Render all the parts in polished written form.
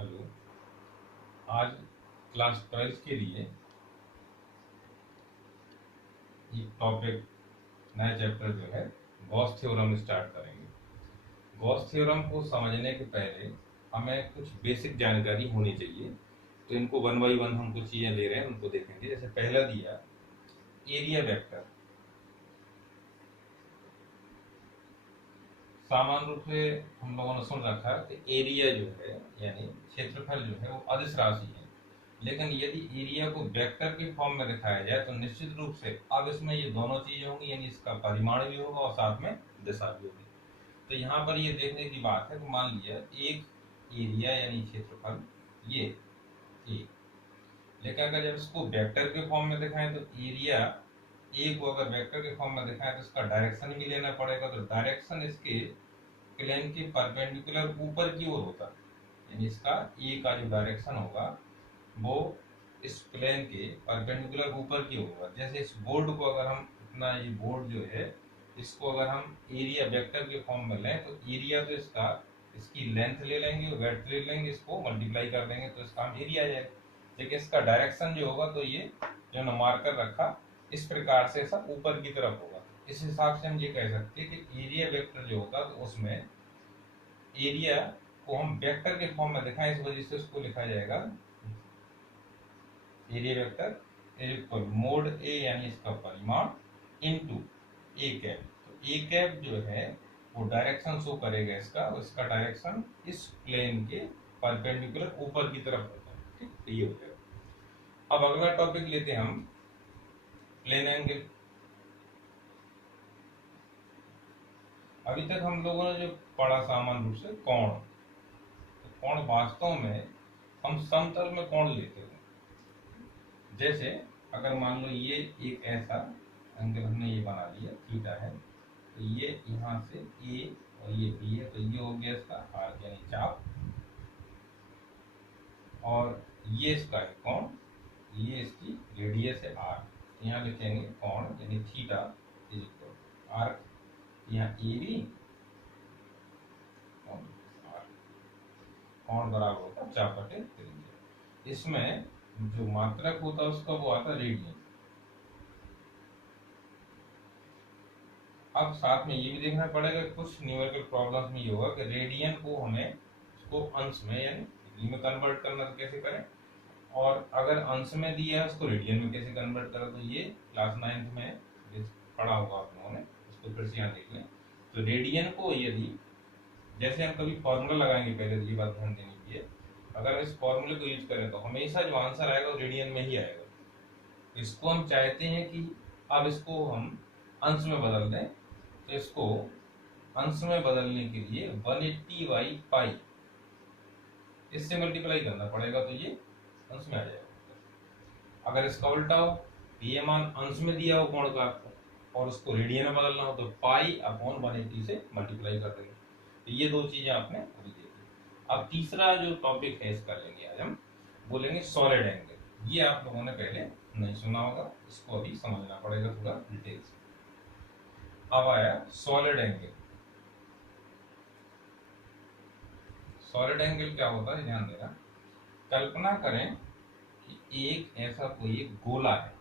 Hello. आज class 12 के लिए एक टॉपिक नया चैप्टर जो है गॉस थ्योरम स्टार्ट करेंगे। गॉस थ्योरम को समझने के पहले हमें कुछ बेसिक जानकारी होनी चाहिए। तो इनको वन बाई वन हम कुछ चीज़ें ले रहे हैं, उनको देखेंगे। जैसे पहला दिया एरिया वेक्टर। सामान्य रूप से हम लोगों ने सुन रखा है कि एरिया जो है यानी क्षेत्रफल जो है वो अदिश राशि है। लेकिन यदि एरिया को वेक्टर के फॉर्म में दिखाया जाए तो निश्चित रूप से अब इसमें ये दोनों चीजें होंगी, यानी इसका परिमाण भी होगा और साथ में दिशा भी होगी। तो यहाँ पर ये देखने की बात है कि मान लिया एक एरिया यानी क्षेत्रफल ये एक, लेकिन अगर जब इसको वेक्टर के फॉर्म में दिखाएं तो एरिया ए को अगर वेक्टर के फॉर्म में दिखाएं तो इसका डायरेक्शन भी लेना पड़ेगा। तो डायरेक्शन इसके प्लेन के परपेंडिकुलर ऊपर की ओर होता है, यानी इसका ए का जो डायरेक्शन होगा वो इस प्लेन के परपेंडिकुलर ऊपर की होगा। जैसे इस बोर्ड को अगर हम अपना ये बोर्ड जो है इसको अगर हम एरिया वेक्टर के फॉर्म में लें तो एरिया तो इसका इसकी लेंथ ले लेंगे, वेड्थ ले लेंगे, इसको मल्टीप्लाई कर देंगे तो इसका हम एरिया आ जाएगा। लेकिन इसका डायरेक्शन जो होगा तो ये जो ना मार्कर रखा इस प्रकार से सब ऊपर की तरफ होगा। इस हिसाब से हम ये कह सकते हैं कि एरिया वेक्टर जो होगा तो उसमें एरिया को हम वेक्टर के फॉर्म में दिखाएं, इस वजह से उसको लिखा जाएगा area vector is equal mod A यानी इसका परिमाण इनटू ए कैप। तो ए कैप जो है वो डायरेक्शन शो करेगा इसका, और इसका डायरेक्शन इस प्लेन के परपेंडिकुलर ऊपर की तरफ होता है। ठीक, तो ये हो गया। अब अगला टॉपिक लेते हैं हम प्लेन एंगल। अभी तक हम लोगों ने जो पढ़ा सामान्य रूप से कोण, तो कोण वास्तव में हम समतल में कोण लेते हैं। जैसे अगर मान लो ये एक ऐसा एंगल हमने ये बना लिया, थीटा है, तो ये यहाँ से ए और ये बी है, तो ये हो गया इसका आर्क यानी चाप, और ये इसका है कोण, ये इसकी रेडियस है आर। यहाँ लिखेंगे कोण यानी थीटा इज इक्वल आर्क, यहाँ ए बी और आर, कोण बराबर होता है चाप बटे त्रिज्या। इसमें जो मात्रक होता है उसका वो आता है रेडियन। अब साथ में ये भी देखना पड़ेगा, कुछ न्यूमेरिकल प्रॉब्लम्स में ये होगा कि रेडियन को हमें उसको अंश में यानी डिग्री में कन्वर्ट करना, तो कैसे करें, और अगर अंश में दिया है उसको रेडियन में कैसे कन्वर्ट करें। तो ये क्लास 9th में पढ़ा होगा आप लोगों ने, उसको फिर से यहाँ देख लें। तो रेडियन को यदि जैसे हम कभी फॉर्मूला लगाएंगे, पहले तो ये बात ध्यान देनी चाहिए, अगर इस फॉर्मूले को यूज करें तो हमेशा जो आंसर आएगा वो रेडियन में ही आएगा। इसको हम चाहते हैं कि अब इसको हम अंश में बदल दें, तो इसको अंश में बदलने के लिए 180 बाई पाई इससे मल्टीप्लाई करना पड़ेगा, तो ये अंश में आ जाएगा। अगर इसका उल्टा हो, ये मान अंश में दिया हो कोण का और उसको रेडियन में बदलना हो, तो पाई अपॉन 180 से मल्टीप्लाई कर देंगे। तो ये दो चीजें आपने अभी देखी। अब तीसरा जो टॉपिक है इसका लेंगे आज हम, बोलेंगे सॉलिड एंगल। ये आप लोगों ने पहले नहीं सुना होगा, इसको अभी समझना पड़ेगा थोड़ा डिटेल से। अब आया सॉलिड एंगल। सॉलिड एंगल क्या होता है ध्यान देना। कल्पना करें कि एक ऐसा कोई एक गोला है,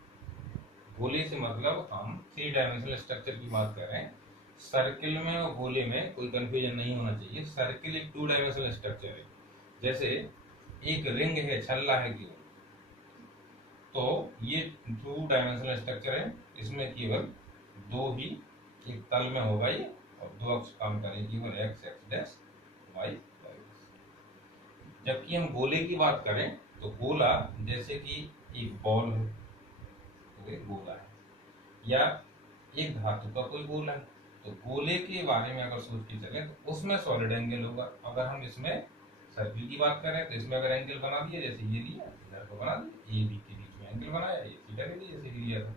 गोले से मतलब हम 3 डायमेंशनल स्ट्रक्चर की बात कर रहे हैं। सर्किल में और गोले में कोई कंफ्यूजन नहीं होना चाहिए। सर्किल एक 2 डायमेंशनल स्ट्रक्चर है। जैसे एक रिंग है, छल्ला है केवल, तो ये 2 डायमेंशनल स्ट्रक्चर है। इसमें केवल दो ही एक तल में होगा ये, और दो अक्ष काम करेंगे, केवल x x dash y y. जबकि हम गोले की बात करें तो गोला जैसे कि एक बॉल है, तो एक गोला है, या एक धातु का कोई गोला है। तो गोले के बारे में अगर सोच के चले तो उसमें सॉलिड एंगल होगा। अगर हम इसमें सर्किल की बात करें तो इसमें अगर एंगल बना दिया, जैसे ये दिया, इधर को बना दिया, ए बी के बीच में एंगल बनाया, ये थीटा ले लिया जैसे लिया था,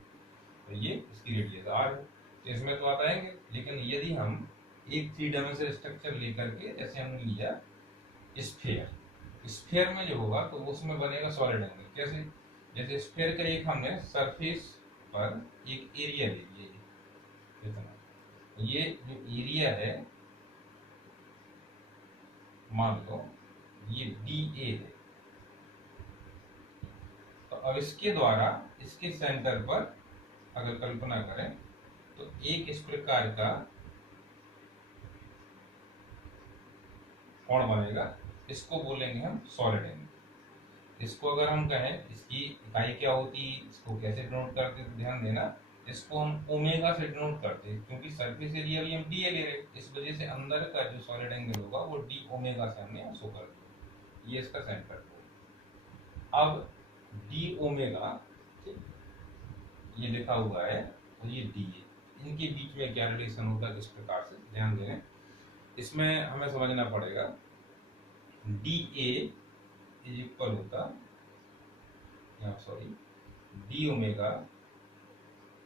तो ये इसकी रेडियस आर है, तो इसमें तो आता एंगल। लेकिन यदि हम एक 3 डायमेंशनल स्ट्रक्चर लेकर के, जैसे हमने लिया स्फीयर, स्फीयर में जो होगा तो उसमें बनेगा सॉलिड एंगल। कैसे, जैसे स्फीयर का एक हमने सरफेस पर एक एरिया ले लिया, इतना, ये जो एरिया है मान लो ये DA है। तो अब इसके द्वारा इसके सेंटर पर अगर कल्पना करें तो एक इस प्रकार का कोण बनेगा, इसको बोलेंगे हम सॉलिड एंगल। इसको अगर हम कहें इसकी इकाई क्या होती, इसको कैसे डिनोट करते, तो ध्यान देना इसको हम ओमेगा से डिनोट करते हैं, क्योंकि सरफेस एरिया भी हम डीए ले रहे हैं, इस वजह से अंदर का जो सॉलिड एंगल होगा वो डी ओमेगा से हमने शो कर दिया। ये इसका सेंटर है। अब डी ओमेगा ये लिखा हुआ है और ये डी ए, इनके बीच में क्या रिलेशन होता है, किस प्रकार से ध्यान दें। इसमें हमें समझना पड़ेगा डी ए इज इक्वल होता, sorry, d omega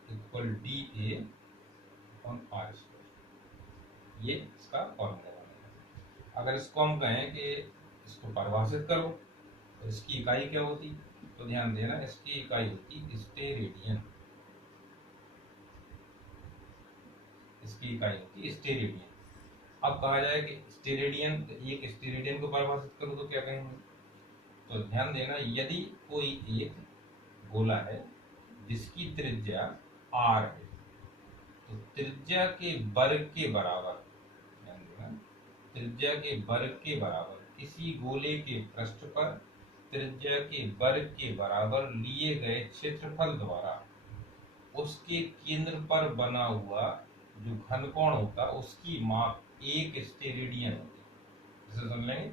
equal d a on r square, ये इसका फॉर्मूला बनेगा। अगर इसको हम कहें कि इसको परिभाषित करो तो इसकी इकाई क्या होती, तो ध्यान देना इसकी इकाई होती स्टेरेडियन, इसकी इकाई होती स्टेरेडियन। अब कहा जाए कि स्टेरेडियन, एक स्टेरेडियन को परिभाषित करो तो क्या कहेंगे, तो ध्यान देना यदि कोई एक गोला है जिसकी त्रिज्या r है, तो त्रिज्या के वर्ग के बराबर, ध्यान देना त्रिज्या के वर्ग के बराबर किसी गोले के पृष्ठ पर त्रिज्या के वर्ग के बराबर लिए गए क्षेत्रफल द्वारा उसके केंद्र पर बना हुआ जो घनकोण होता उसकी माप एक स्टेरेडियन होती है। जैसे समझ लेंगे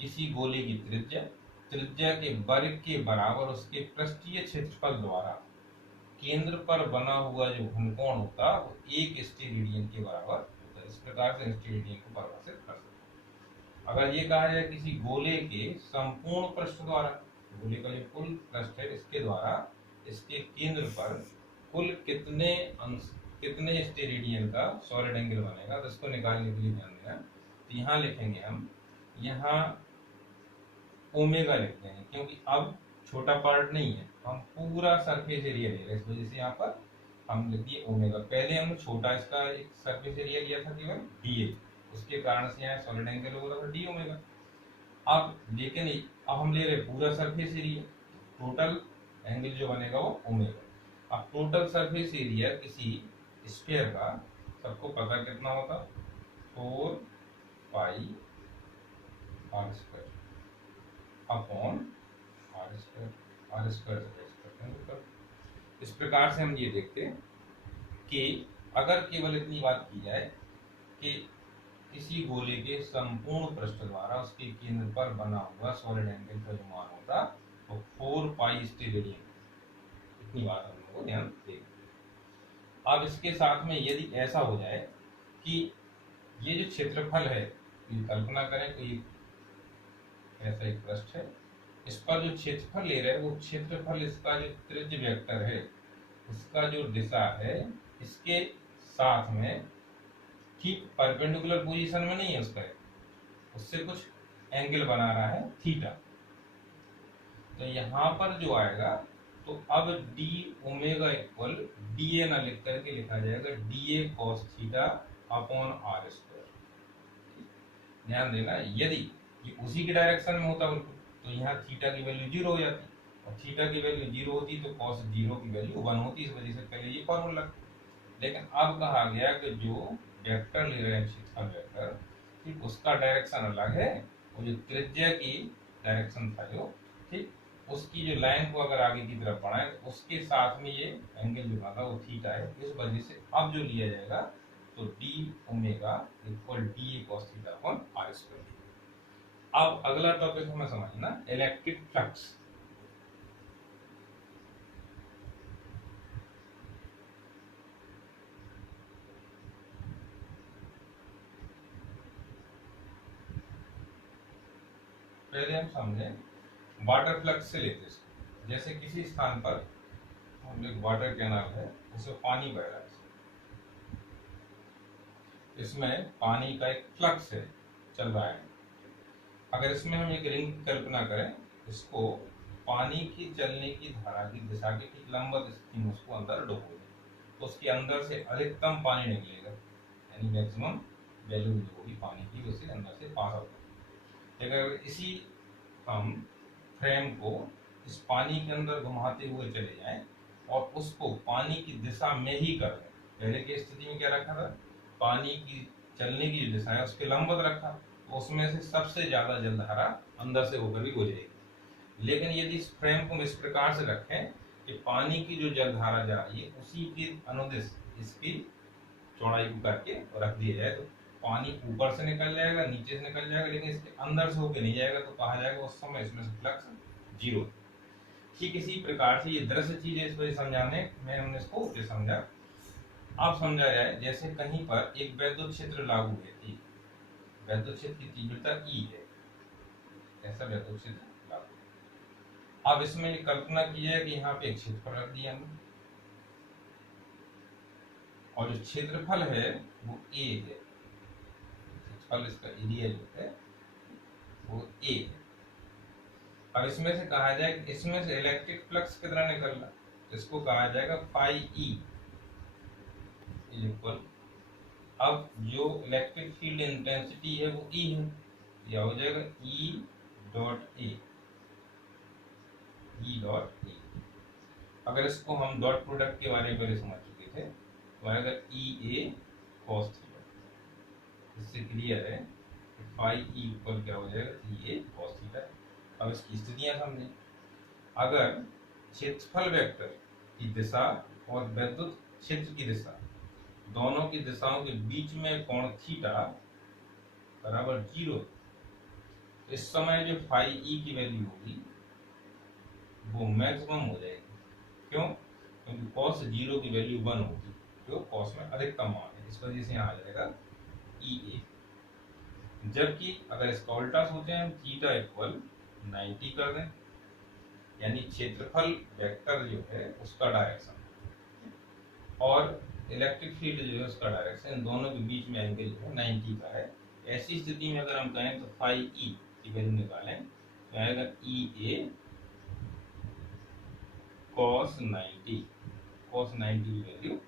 किसी गोले की त्रिज्या त्रिज्या के वर्ग के बराबर उसके पृष्ठीय क्षेत्रफल द्वारा केंद्र पर बना हुआ जो घनकोण होता वो एक स्टेरेडियन के बराबर होता है। इस प्रकार से स्टेरेडियन को परिभाषित कर सकते हैं। अगर ये कहा जाए किसी गोले के संपूर्ण पृष्ठ द्वारा, गोले का जो कुल पृष्ठ है इसके द्वारा इसके केंद्र पर कुल कितने स्टेरेडियन का सॉलिड एंगल बनेगा, तो इसको निकालने के लिए ध्यान देना। तो यहाँ लिखेंगे हम, यहाँ ओमेगा लिखते हैं क्योंकि अब छोटा पार्ट नहीं है, हम पूरा सरफेस एरिया ले रहे हैं, इस वजह से यहाँ पर हम लिख दिए ओमेगा। पहले हमने छोटा इसका एक सरफेस एरिया लिया था केवल डीए, उसके कारण से यहाँ सॉलिड एंगल हो रहा था डी ओमेगा। अब लेकिन अब हम ले रहे पूरा सरफेस एरिया, टोटल एंगल जो बनेगा वो ओमेगा। अब टोटल सरफेस एरिया किसी स्फीयर का सबको पता कितना होता, 4 pi r square upon r square, r square. इस प्रकार से हम ये देखते हैं कि अगर केवल इतनी बात की जाए कि किसी गोले के संपूर्ण पृष्ठ द्वारा उसके केंद्र पर बना हुआ सॉलिड एंगल का जो मान होता वो 4 पाई स्टेरेडियन, इतनी बात हम लोगों को ध्यान देंगे। अब इसके साथ में यदि ऐसा हो जाए कि ये जो क्षेत्रफल है, कल्पना करें कोई ऐसा एक पृष्ठ है, इस पर जो क्षेत्रफल ले रहे हैं वो क्षेत्रफल इसका जो त्रिज्य वेक्टर है इसका जो दिशा है इसके साथ में ठीक परपेंडिकुलर पोजीशन में नहीं है उसका, उससे कुछ एंगल बना रहा है थीटा। तो यहाँ पर जो आएगा तो अब d omega equal d a ना लिख करके लिखा जाएगा d a cos theta upon r square. ध्यान देना यदि ये उसी के डायरेक्शन में होता तो यहाँ थीटा की वैल्यू 0 हो जाती, और थीटा की वैल्यू 0 होती तो कॉस 0 की वैल्यू 1 होती, इस वजह से पहले ये फॉर्मूला। लेकिन अब कहा गया कि जो वेक्टर ले रहे हैं क्षेत्रफल वेक्टर, ठीक उसका डायरेक्शन अलग है, और जो त्रिज्या की डायरेक्शन था जो ठीक उसकी जो लाइन को अगर आगे की तरफ बढ़ाएं तो उसके साथ में ये एंगल जो बना वो थीटा है, इस वजह से अब जो लिया जाएगा तो d omega equal d a cos theta upon r square. अब अगला टॉपिक हमें समझना इलेक्ट्रिक फ्लक्स। पहले हम समझे वाटर फ्लक्स से लेते हैं। जैसे किसी स्थान पर हम एक वाटर कैनाल है, उसमें पानी बह रहा है, इसमें पानी का एक फ्लक्स है चल रहा है। अगर इसमें हम एक रिंग की कल्पना करें, इसको पानी की चलने की धारा की दिशा के ठीक लंबवत स्थिति में उसको अंदर डुबो दें, तो उसके अंदर से अधिकतम पानी निकलेगा, यानी मैक्सिमम वैल्यू जो होगी पानी की उसे अंदर से पास आउट। अगर इसी हम फ्रेम को इस पानी के अंदर घुमाते हुए चले जाएं और उसको पानी की दिशा में ही कर दें। पहले की स्थिति में क्या रखा था, पानी की चलने की जो दिशा है उसके लंबवत रखा, तो उसमें से सबसे ज्यादा जलधारा अंदर से होकर भी गुजरेगी। लेकिन यदि इस फ्रेम को हम इस प्रकार से रखें कि पानी की जो जलधारा जा रही है उसी के अनुदिश इसकी चौड़ाई को करके रख दिया जाए, तो पानी ऊपर से निकल जाएगा, नीचे से निकल जाएगा, लेकिन इसके अंदर से होकर नहीं जाएगा, तो कहा जाएगा उस समय इसमें से फ्लक्स जीरो। ठीक इसी प्रकार से ये दृश्य चीज है, इस वजह समझाने में हमने इसको ये समझा। अब समझा जाए जैसे कहीं पर एक वैद्युत क्षेत्र लागू है, वैद्युत क्षेत्र की तीव्रता ई है, ऐसा वैद्युत क्षेत्र लागू है। अब इसमें ये कल्पना की है कि यहाँ पे एक क्षेत्रफल रख दिया हमने, और जो क्षेत्रफल है वो ए है, क्षेत्रफल इसका एरिया जो है वो ए है। अब इसमें से कहा जाए कि इसमें से इलेक्ट्रिक फ्लक्स कितना निकल रहा, इसको कहा जाएगा फाई ई इक्वल, अब जो इलेक्ट्रिक फील्ड इंटेंसिटी है वो ई है, यह हो जाएगा E dot A, E dot A. अगर इसको हम डॉट प्रोडक्ट के बारे में पहले समझ चुके थे, तो आएगा ई ए कॉस थीटा। इससे क्लियर है कि फाई ई इक्वल क्या हो जाएगा, ई ए कॉस थीटा। अब इसकी स्थितियां समझें। अगर क्षेत्रफल वेक्टर की दिशा और विद्युत क्षेत्र की दिशा दोनों की दिशाओं के बीच में कोण थीटा बराबर 0, इस समय जो फाई ई की वैल्यू होगी वो मैक्सिमम हो जाएगी। क्यों? क्योंकि कॉस 0 की वैल्यू 1 होगी, जो कॉस में अधिकतम मान है, इस वजह से यहाँ आ जाएगा ई ए। जबकि अगर इसका उल्टा सोचें, हम थीटा इक्वल 90 कर दें, यानी क्षेत्रफल वेक्टर जो है उसका डायरेक्शन और इलेक्ट्रिक फील्ड जो है उसका डायरेक्शन, इन दोनों के बीच में एंगल जो है 90 का है। ऐसी स्थिति में अगर हम कहें तो फाई ई की वैल्यू निकालें तो आएगा ई ए कॉस 90, कॉस 90 की वैल्यू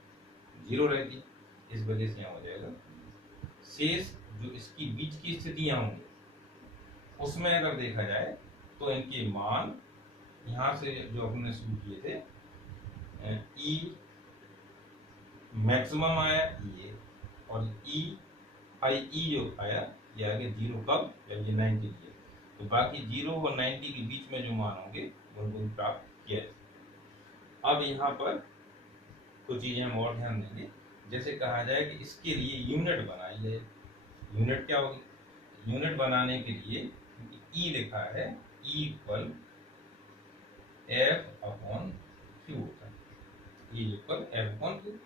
0 रहती, इस वजह से यहाँ हो जाएगा। शेष जो इसकी बीच की स्थितियां होंगी उसमें अगर देखा जाए तो इनके मान यहाँ से जो हमने शुरू किए थे, ई मैक्सिमम आया ये, और ई आई ई जो आया ये आगे 0 कब, जब ये 90 दिया, तो बाकी 0 और 90 के बीच में जो मान होंगे उनको भी प्राप्त किया जाए। अब यहाँ पर कुछ चीजें हम और ध्यान देंगे। जैसे कहा जाए कि इसके लिए यूनिट बनाई जाए, यूनिट क्या होगी, यूनिट बनाने के लिए ई लिखा है, E equal F upon Q होता है, E equal F upon Q,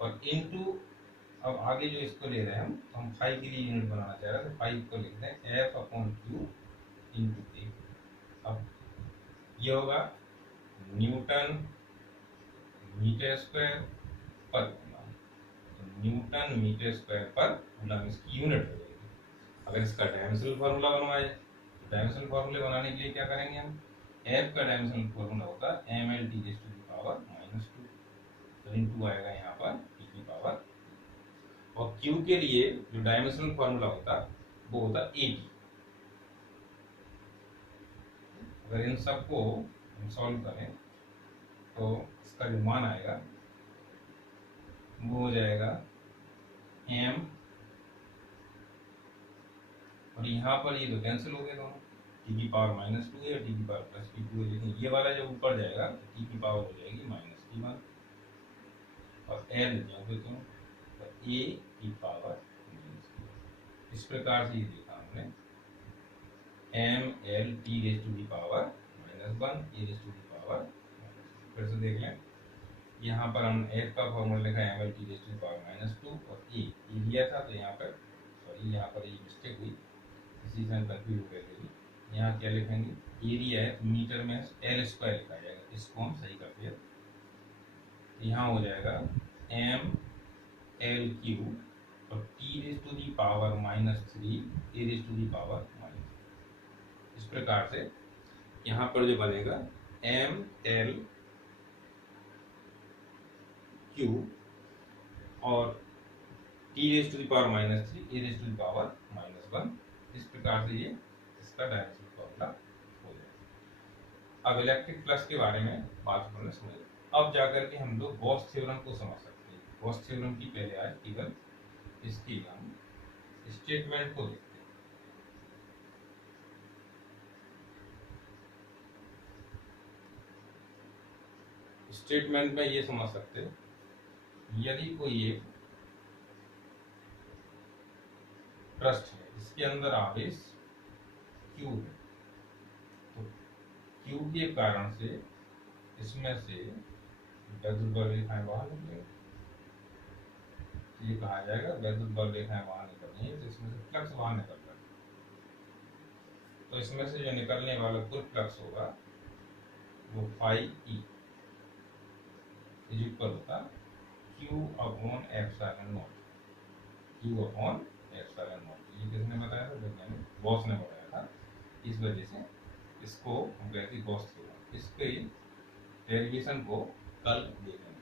और इनटू अब आगे जो इसको ले रहे हैं हम फाई के लिए यूनिट बनाना चाह रहे हैं, तो फाई को लिखते हैं एफ अपॉन क्यू इंटू ए। अब ये होगा न्यूटन मीटर स्क्वायर पर कूलम, तो न्यूटन मीटर स्क्वायर पर कूलम इसकी यूनिट हो जाएगी। अगर इसका डायमेंशनल फार्मूला बनवाए तो डायमेंशनल फार्मूले बनाने के लिए क्या करेंगे हम, एफ का डायमेंशनल फार्मूला होता है M L T raise to the power -2, तो इनटू आएगा यहाँ पर टी की पावर, और Q के लिए जो डायमेंशनल फार्मूला होता वो होता AT। अगर इन सबको हम सॉल्व करें तो इसका जो मान आएगा वो हो जाएगा m, और यहाँ पर ये तो कैंसिल हो गए दोनों, t की पावर -2 है, t की पावर +2 है, लेकिन ये वाला जब ऊपर जाएगा तो t की पावर हो जाएगी -1, और l जो क्यों, तो a की पावर, इस प्रकार से ये देखा हमने M L T raise to the power -1 A raise to the power. फिर से देख लें, यहाँ पर हम एफ का फॉर्मूला लिखा M L T raise to the power -2, और ए दिया था, तो यहाँ पर सॉरी यहाँ पर ये मिस्टेक हुई, इसी से हम कंफ्यूज हो गए थे। यहाँ क्या लिखेंगे, एरिया है तो मीटर में एल स्क्वायर लिखा जाएगा, इसको हम सही करते हैं, यहाँ हो जाएगा एम एल क्यू और T raise to the power -3 A raise to the power -, इस प्रकार से यहाँ पर जो बनेगा एम एल क्यू और T raise to the power -3 A raise to the power -1, इस प्रकार से ये उसका डायरेक्शन फॉर्मूला हो जाएगा। अब इलेक्ट्रिक फ्लक्स के बारे में बात करना समझ। अब जाकर के हम लोग गॉस थ्योरम को समझ सकते हैं। गॉस थ्योरम की पहले आज केवल इसकी हम स्टेटमेंट को देखते हैं। स्टेटमेंट में ये समझ सकते हो, यदि कोई एक ट्रस्ट है इसके अंदर आवेश Q है, तो Q के कारण से इसमें से विद्युत बल रेखाएं बाहर निकलेंगी। ये कहा जाएगा विद्युत बल रेखाएं बाहर निकल रही है, तो इसमें से फ्लक्स बाहर निकल रहा है। तो इसमें से जो निकलने वाला कुल फ्लक्स होगा वो फाई ई इज इक्वल होता Q upon epsilon not. Q upon epsilon not. ये किसने बताया था? वैज्ञानिक गॉस ने बताया था। इस वजह से इसको हम कहते हैं गॉस थ्योरम। इसके डेरिवेशन को कल देखेंगे।